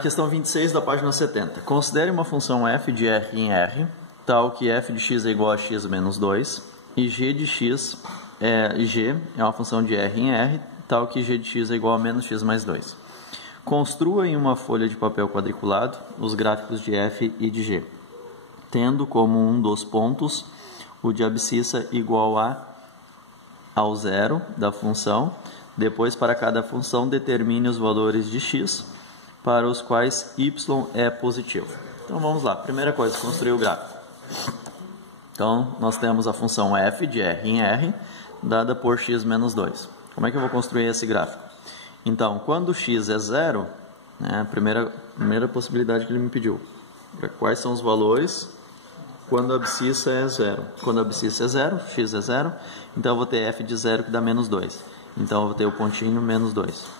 Questão 26 da página 70. Considere uma função f de r em R, tal que f de x é igual a x menos 2, e g de x g é uma função de r em R, tal que g de x é igual a menos x mais 2. Construa em uma folha de papel quadriculado os gráficos de f e de g, tendo como um dos pontos o de abscissa igual ao zero da função. Depois, para cada função, determine os valores de x para os quais y é positivo. Então vamos lá, primeira coisa, construir o gráfico. Então nós temos a função f de r em R, dada por x menos 2. Como é que eu vou construir esse gráfico? Então, quando x é zero, né, a primeira possibilidade que ele me pediu, quais são os valores quando a abscissa é zero? Quando a abscissa é zero, x é zero, então eu vou ter f de zero que dá menos 2. Então eu vou ter o pontinho menos 2.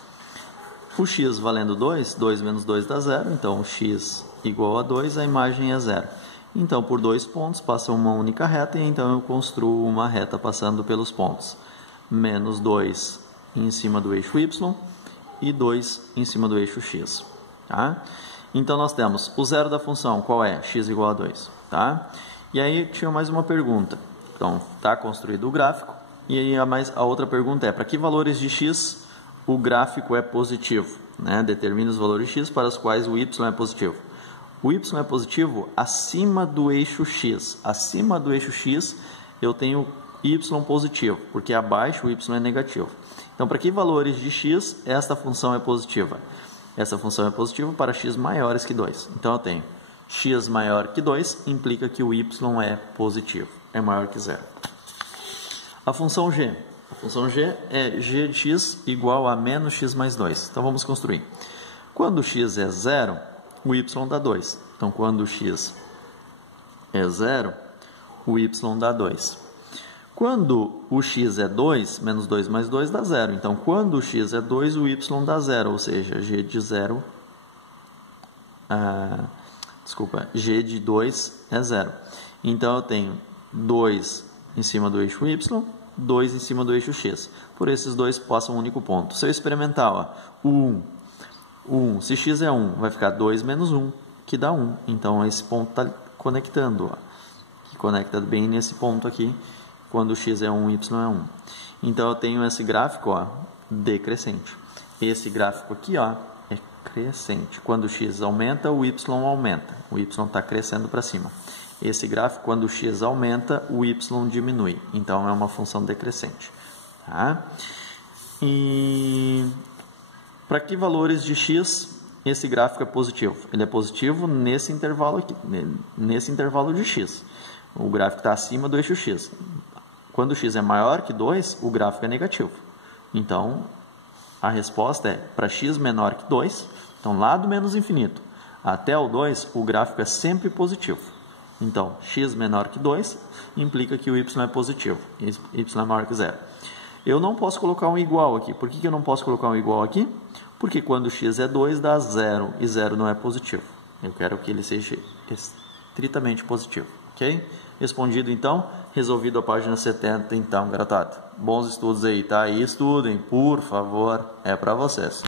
O x valendo 2, 2 menos 2 dá 0, então x igual a 2, a imagem é 0. Então, por dois pontos, passa uma única reta, e então eu construo uma reta passando pelos pontos. Menos 2 em cima do eixo y e 2 em cima do eixo x. Tá? Então, nós temos o zero da função, qual é? X igual a 2. Tá? E aí, tinha mais uma pergunta. Então, está construído o gráfico, e aí a outra pergunta é, para que valores de x o gráfico é positivo, né? Determine os valores de x para os quais o y é positivo. O y é positivo acima do eixo x. Acima do eixo x eu tenho y positivo, porque abaixo o y é negativo. Então, para que valores de x esta função é positiva? Essa função é positiva para x maiores que 2. Então, eu tenho x maior que 2, implica que o y é positivo, é maior que 0. A função g. A função g é g de x igual a menos x mais 2. Então, vamos construir. Quando x é 0, o y dá 2. Então, quando x é 0, o y dá 2. Quando o x é 2, menos 2 mais 2 dá 0. Então, quando o x é 2, o y dá 0. Ou seja, g de 0... g de 2 é 0. Então, eu tenho 2 em cima do eixo y, 2 em cima do eixo x. Por esses dois passa um único ponto. Se eu experimentar, ó, o 1, se x é 1, vai ficar 2 menos 1, que dá 1. Então, esse ponto está conectando, ó, que conecta bem nesse ponto aqui, quando x é 1, y é 1. Então, eu tenho esse gráfico, ó, decrescente. Esse gráfico aqui, ó, é crescente. Quando o x aumenta, o y aumenta. O y está crescendo para cima. Esse gráfico, quando o x aumenta, o y diminui. Então, é uma função decrescente. Tá? E para que valores de x esse gráfico é positivo? Ele é positivo nesse intervalo aqui, nesse intervalo de x. O gráfico está acima do eixo x. Quando o x é maior que 2, o gráfico é negativo. Então, a resposta é para x menor que 2, então lá do menos infinito até o 2, o gráfico é sempre positivo. Então, x menor que 2 implica que o y é positivo, y é maior que 0. Eu não posso colocar um igual aqui. Por que eu não posso colocar um igual aqui? Porque quando x é 2 dá 0 e 0 não é positivo. Eu quero que ele seja estritamente positivo. Ok? Respondido então, resolvido a página 70 então, garotada. Bons estudos aí, tá? E estudem, por favor, é para vocês.